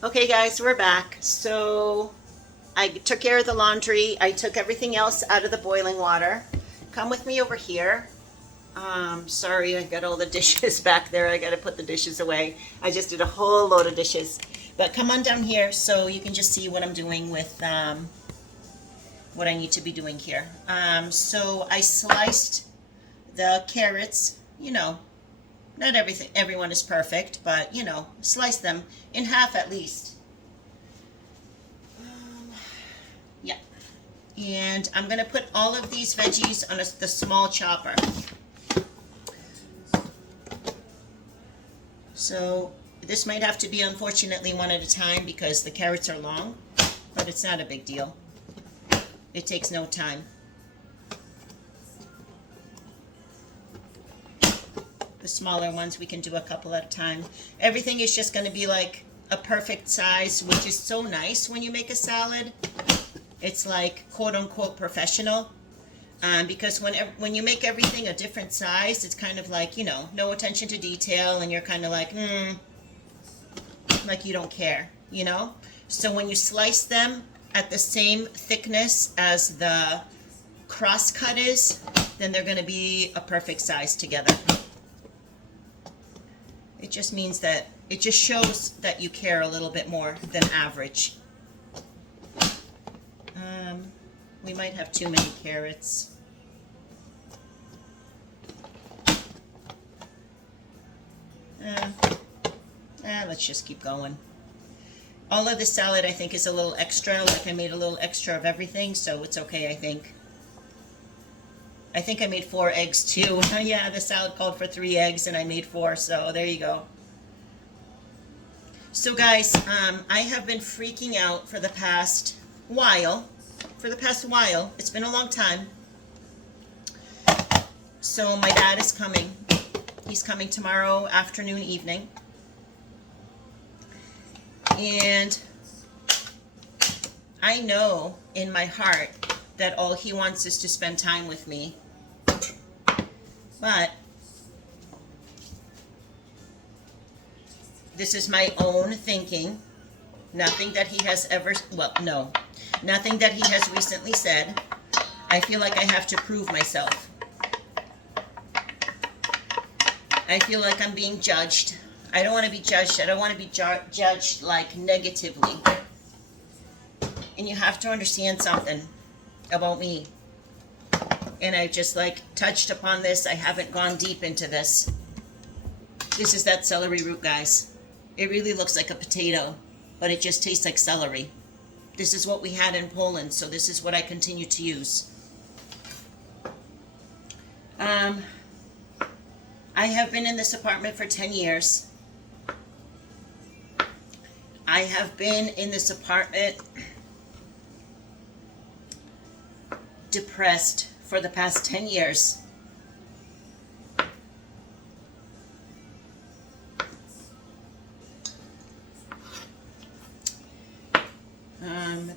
Okay, guys, we're back. So I took care of the laundry. I took everything else out of the boiling water. Come with me over here. Sorry, I got all the dishes back there. I got to put the dishes away. I just did a whole load of dishes. But come on down here so you can just see what I'm doing with what I need to be doing here. So I sliced the carrots, not everyone is perfect, but slice them in half at least. Yeah. And I'm going to put all of these veggies on the small chopper. So this might have to be, unfortunately, one at a time because the carrots are long, but it's not a big deal. It takes no time. The smaller ones we can do a couple at a time. Everything is just going to be like a perfect size, which is so nice when you make a salad. It's like quote unquote professional. Because when you make everything a different size, it's kind of like, no attention to detail, and you're kind of like you don't care, So when you slice them at the same thickness as the cross cut is, then they're going to be a perfect size together. It just means that it just shows that you care a little bit more than average. We might have too many carrots. Let's just keep going. All of this salad, I think, is a little extra. Like I made a little extra of everything, so it's okay, I think. I think I made 4 eggs too. Yeah, the salad called for 3 eggs and I made 4, so there you go. So guys, I have been freaking out for the past while. It's been a long time. So my dad is coming. He's coming tomorrow afternoon, evening. And I know in my heart that all he wants is to spend time with me. But this is my own thinking. Nothing that he has nothing that he has recently said. I feel like I have to prove myself. I feel like I'm being judged. I don't want to be judged. I don't want to be judged like negatively. And you have to understand something about me. And I've just touched upon this. I haven't gone deep into this. This is that celery root, guys. It really looks like a potato, but it just tastes like celery. This is what we had in Poland, so this is what I continue to use. I have been in this apartment for 10 years. I have been in this apartment depressed for the past 10 years.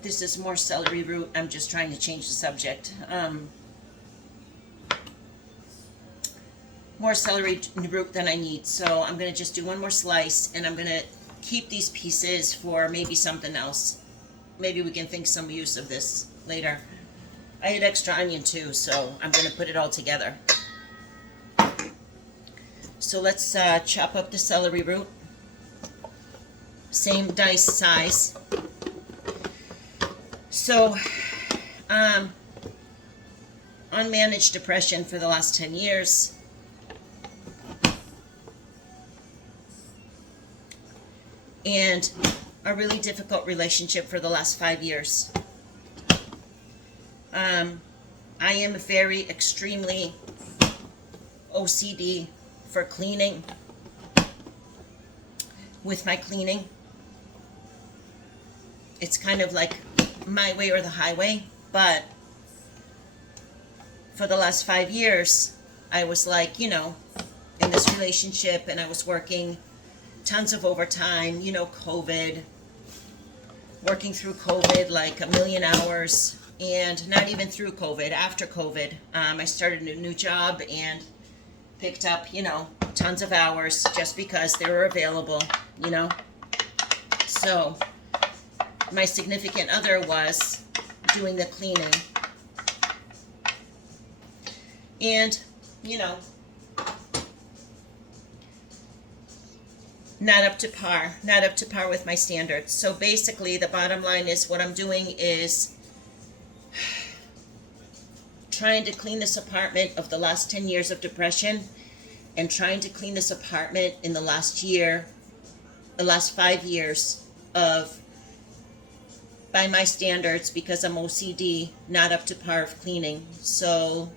This is more celery root. I'm just trying to change the subject. More celery root than I need. So I'm going to just do one more slice, and I'm going to keep these pieces for maybe something else. Maybe we can think some use of this later. I had extra onion too, so I'm going to put it all together. So let's chop up the celery root. Same dice size. So, unmanaged depression for the last 10 years. And a really difficult relationship for the last 5 years. I am very extremely OCD for cleaning. With my cleaning, it's kind of like my way or the highway, but for the last 5 years, I was in this relationship, and I was working tons of overtime, COVID, working through COVID like a million hours, and not even through COVID, after COVID. I started a new job and picked up, tons of hours just because they were available, So my significant other was doing the cleaning. And, you know, not up to par with my standards. So basically the bottom line is what I'm doing is trying to clean this apartment of the last 10 years of depression and trying to clean this apartment in the last 5 years of, by my standards, because I'm OCD, not up to par of cleaning. So,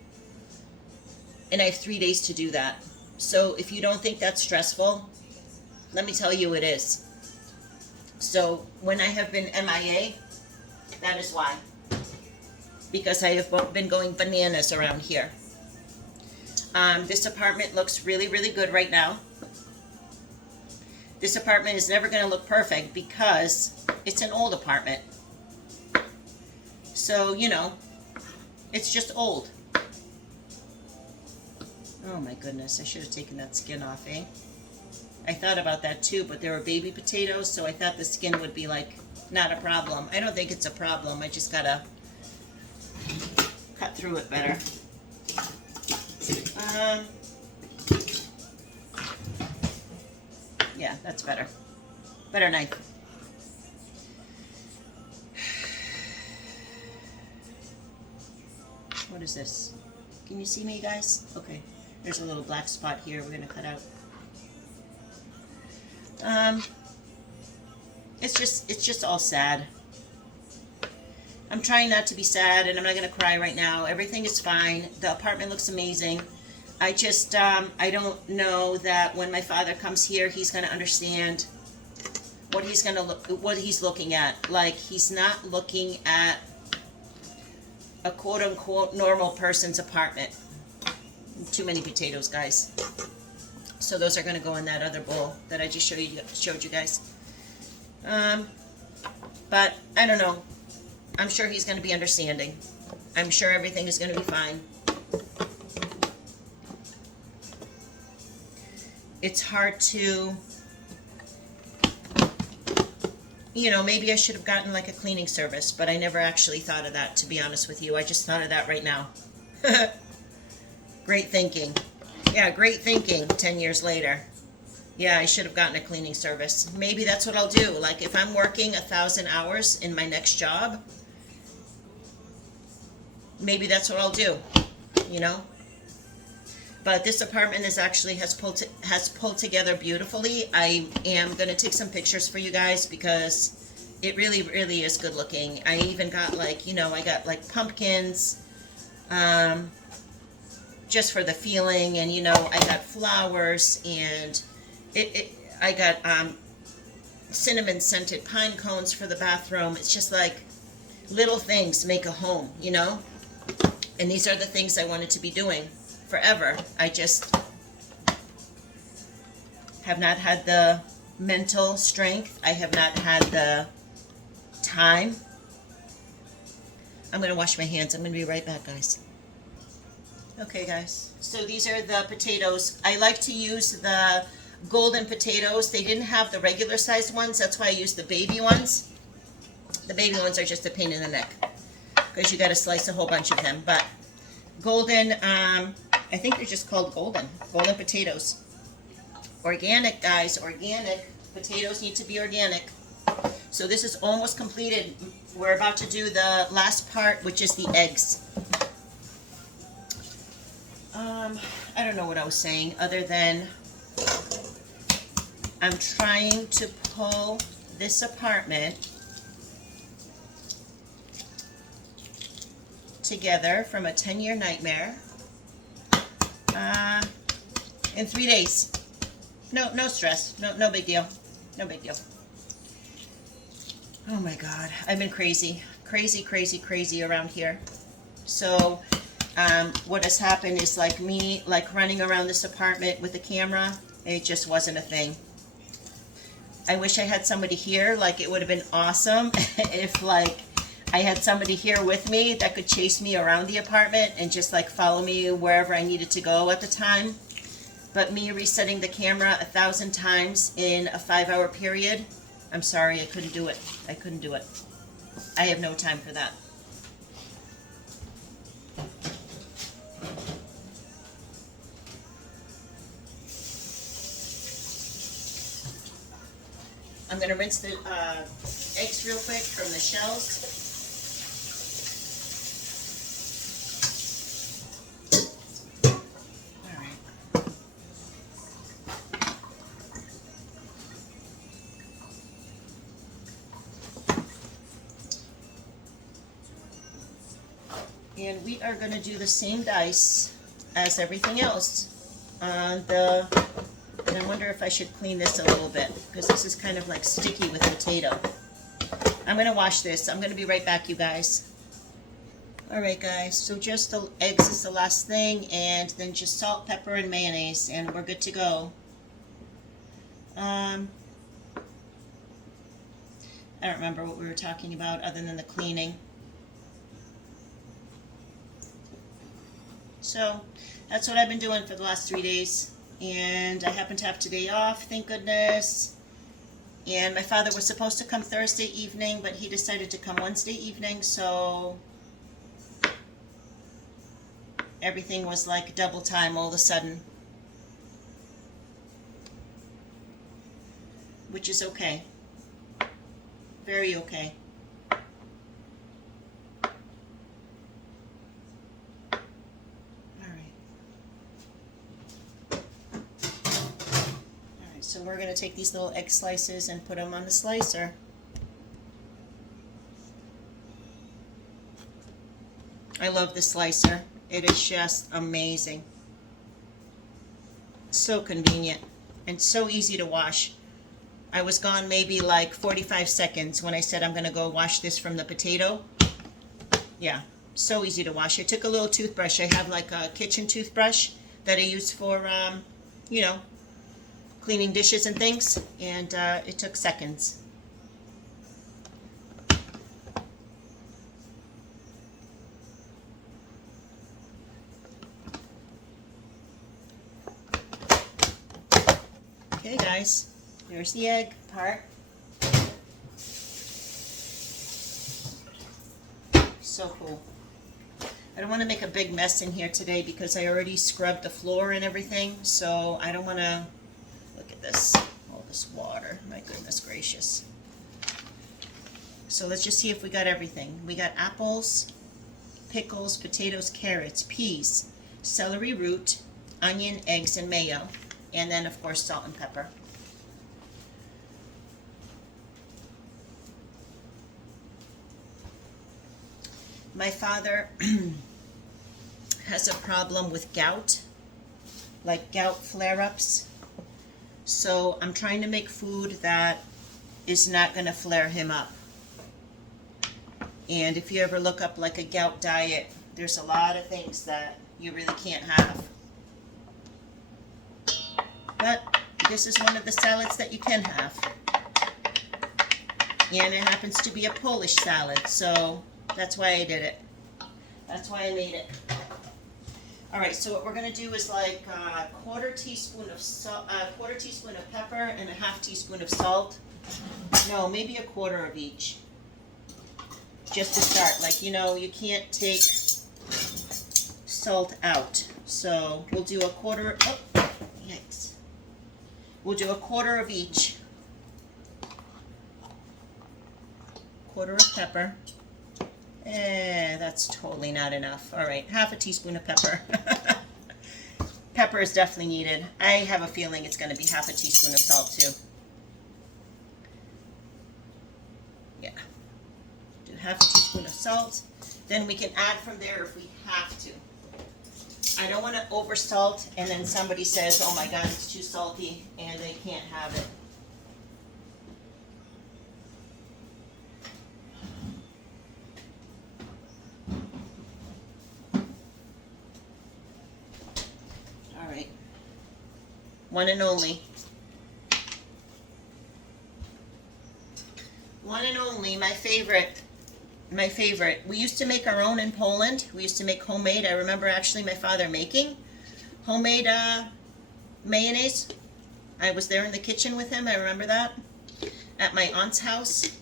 and I have 3 days to do that. So if you don't think that's stressful, let me tell you it is. So when I have been MIA, that is why. Because I have been going bananas around here. This apartment looks really, really good right now. This apartment is never going to look perfect because it's an old apartment. So, you know, it's just old. Oh my goodness, I should have taken that skin off, eh? I thought about that too, but there were baby potatoes, so I thought the skin would be like, not a problem. I don't think it's a problem. I just gotta cut through it better. Yeah, that's better. Better knife. What is this? Can you see me, guys? Okay. There's a little black spot here we're gonna cut out. It's just all sad. I'm trying not to be sad, and I'm not gonna cry right now. Everything is fine. The apartment looks amazing. I just, I don't know that when my father comes here, he's gonna understand what he's looking at. Like, he's not looking at a quote-unquote normal person's apartment. Too many potatoes, guys. So those are going to go in that other bowl that I just showed you guys. But I don't know. I'm sure he's going to be understanding. I'm sure everything is going to be fine. It's hard to, you know, maybe I should have gotten like a cleaning service, but I never actually thought of that, to be honest with you. I just thought of that right now. Great thinking. Yeah, great thinking 10 years later. Yeah, I should have gotten a cleaning service. Maybe that's what I'll do. Like, if I'm working 1,000 hours in my next job, maybe that's what I'll do, you know? But this apartment is actually has pulled together beautifully. I am going to take some pictures for you guys because it really, really is good looking. I even got like, you know, I got like pumpkins, just for the feeling, and you know, I got flowers, and I got cinnamon scented pine cones for the bathroom. It's just like little things make a home, you know? And these are the things I wanted to be doing forever. I just have not had the mental strength. I have not had the time. I'm going to wash my hands. I'm going to be right back, guys. Okay, guys. So these are the potatoes. I like to use the golden potatoes. They didn't have the regular sized ones. That's why I used the baby ones. The baby ones are just a pain in the neck because you got to slice a whole bunch of them. But golden, I think they're just called golden potatoes. Organic, guys, organic. Potatoes need to be organic. So this is almost completed. We're about to do the last part, which is the eggs. I don't know what I was saying other than I'm trying to pull this apartment together from a 10-year nightmare in 3 days. No stress. No big deal. No big deal. Oh my God. I've been crazy around here. So what has happened is like me running around this apartment with the camera, it just wasn't a thing. I wish I had somebody here. Like, it would have been awesome if like I had somebody here with me that could chase me around the apartment and just like follow me wherever I needed to go at the time. But me resetting the camera 1,000 times in a 5-hour period, I'm sorry, I couldn't do it. I couldn't do it. I have no time for that. I'm going to rinse the eggs real quick from the shells. All right. And we are going to do the same dice as everything else on the... And I wonder if I should clean this a little bit, because this is kind of like sticky with potato. I'm going to wash this. I'm going to be right back, you guys. Alright guys, so just the eggs is the last thing, and then just salt, pepper, and mayonnaise, and we're good to go. I don't remember what we were talking about other than the cleaning. So, that's what I've been doing for the last 3 days. And I happen to have today off, thank goodness. And my father was supposed to come Thursday evening, but he decided to come Wednesday evening, so everything was like double time all of a sudden. Which is okay. Very okay. So we're going to take these little egg slices and put them on the slicer. I love the slicer. It is just amazing. So convenient and so easy to wash. I was gone maybe like 45 seconds when I said I'm going to go wash this from the potato. Yeah, so easy to wash. I took a little toothbrush. I have like a kitchen toothbrush that I use for, you know, cleaning dishes and things, and it took seconds. Okay guys, there's the egg part. So cool. I don't want to make a big mess in here today because I already scrubbed the floor and everything, so I don't want to... Look at this, all this water, my goodness gracious. So let's just see if we got everything. We got apples, pickles, potatoes, carrots, peas, celery root, onion, eggs, and mayo. And then, of course, salt and pepper. My father has a problem with gout, like gout flare-ups. So I'm trying to make food that is not going to flare him up. And if you ever look up like a gout diet, there's a lot of things that you really can't have. But this is one of the salads that you can have. And it happens to be a Polish salad, so that's why I did it. That's why I made it. Alright, so what we're going to do is like a quarter teaspoon of salt, quarter teaspoon of pepper and a half teaspoon of salt. No, maybe a quarter of each. Just to start. Like, you know, you can't take salt out. So we'll do a quarter, oh, yikes. We'll do a quarter of each. Quarter of pepper. That's totally not enough. All right, half a teaspoon of pepper. Pepper is definitely needed. I have a feeling it's going to be half a teaspoon of salt too. Yeah. Do half a teaspoon of salt. Then we can add from there if we have to. I don't want to over salt and then somebody says, oh my God, it's too salty and they can't have it. One and only. One and only, my favorite. My favorite. We used to make our own in Poland. We used to make homemade. I remember actually my father making homemade mayonnaise. I was there in the kitchen with him. I remember that. at my aunt's house.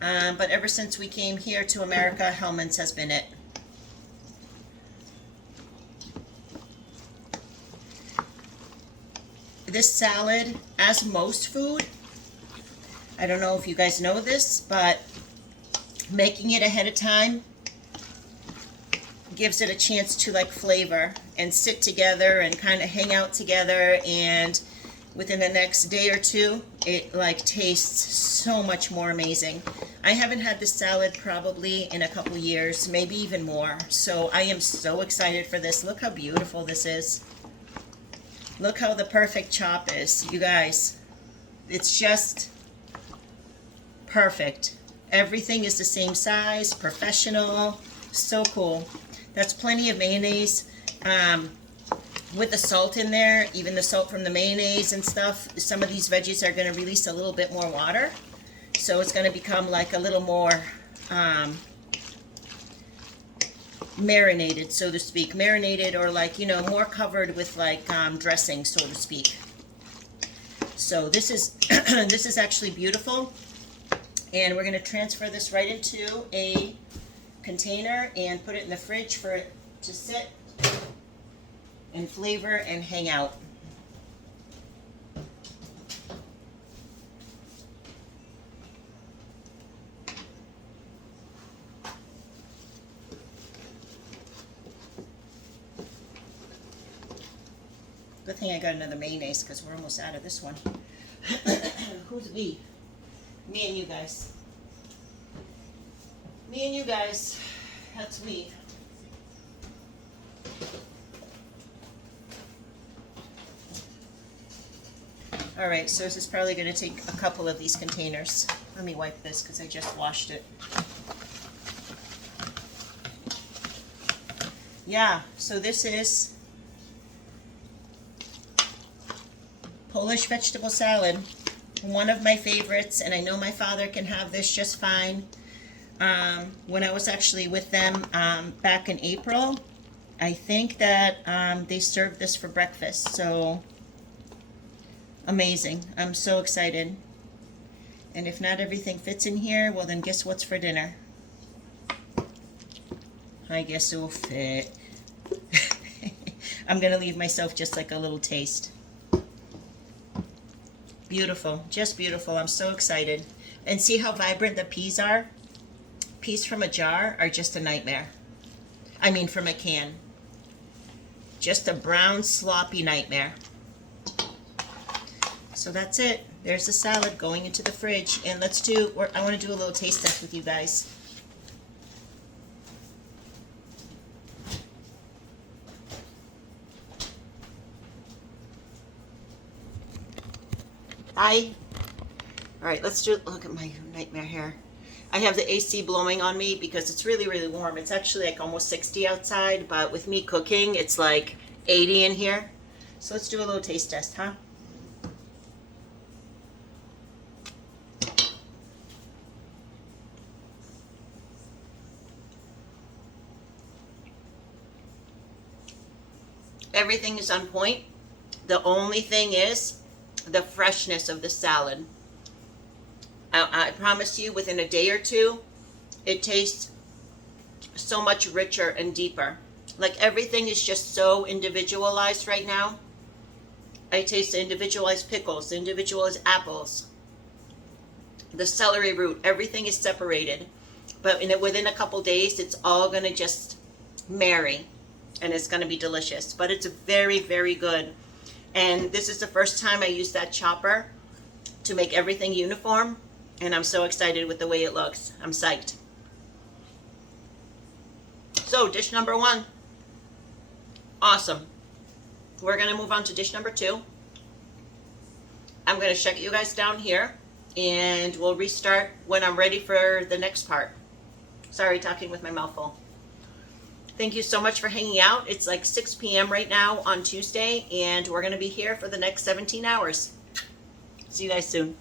But ever since we came here to America, Hellmann's has been it. This salad, as most food, I don't know if you guys know this, but making it ahead of time gives it a chance to like flavor and sit together and kind of hang out together, and within the next day or two it like tastes so much more amazing. I haven't had this salad probably in a couple years, maybe even more, so I am so excited for this. Look how beautiful this is. Look how the perfect chop is, you guys. It's just perfect. Everything is the same size, professional, so cool. That's plenty of mayonnaise. With the salt in there, even the salt from the mayonnaise and stuff, some of these veggies are going to release a little bit more water. So it's going to become like a little more marinated, so to speak. Marinated, or like, you know, more covered with like dressing, so to speak. So this is this is actually beautiful. And we're going to transfer this right into a container and put it in the fridge for it to sit and flavor and hang out. Good thing I got another mayonnaise because we're almost out of this one. Who's we? Me and you guys. Me and you guys. That's we. All right, so this is probably going to take a couple of these containers. Let me wipe this because I just washed it. Yeah, so this is Polish vegetable salad. One of my favorites, and I know my father can have this just fine. When I was actually with them back in April, I think that they served this for breakfast, so amazing. I'm so excited. And if not everything fits in here, well then guess what's for dinner? I guess it will fit. I'm gonna leave myself just like a little taste. Beautiful, just beautiful. I'm so excited. And see how vibrant the peas are? Peas from a jar are just a nightmare. I mean from a can. Just a brown, sloppy nightmare. So that's it. There's the salad going into the fridge. And let's do, I want to do a little taste test with you guys. Hi. All right, let's do, look at my nightmare here. I have the AC blowing on me because it's really, really warm. It's actually like almost 60 outside, but with me cooking, it's like 80 in here. So let's do a little taste test, huh? Everything is on point. The only thing is the freshness of the salad. I promise you, within a day or two, it tastes so much richer and deeper. Like everything is just so individualized right now. I taste the individualized pickles, the individualized apples, the celery root. Everything is separated. But within a couple days, it's all going to just marry. And it's going to be delicious. But it's very, very good. And this is the first time I used that chopper to make everything uniform. And I'm so excited with the way it looks. I'm psyched. So, dish number 1. Awesome. We're going to move on to dish number 2. I'm going to shut you guys down here. And we'll restart when I'm ready for the next part. Sorry, talking with my mouth full. Thank you so much for hanging out. It's like 6 p.m. right now on Tuesday. And we're going to be here for the next 17 hours. See you guys soon.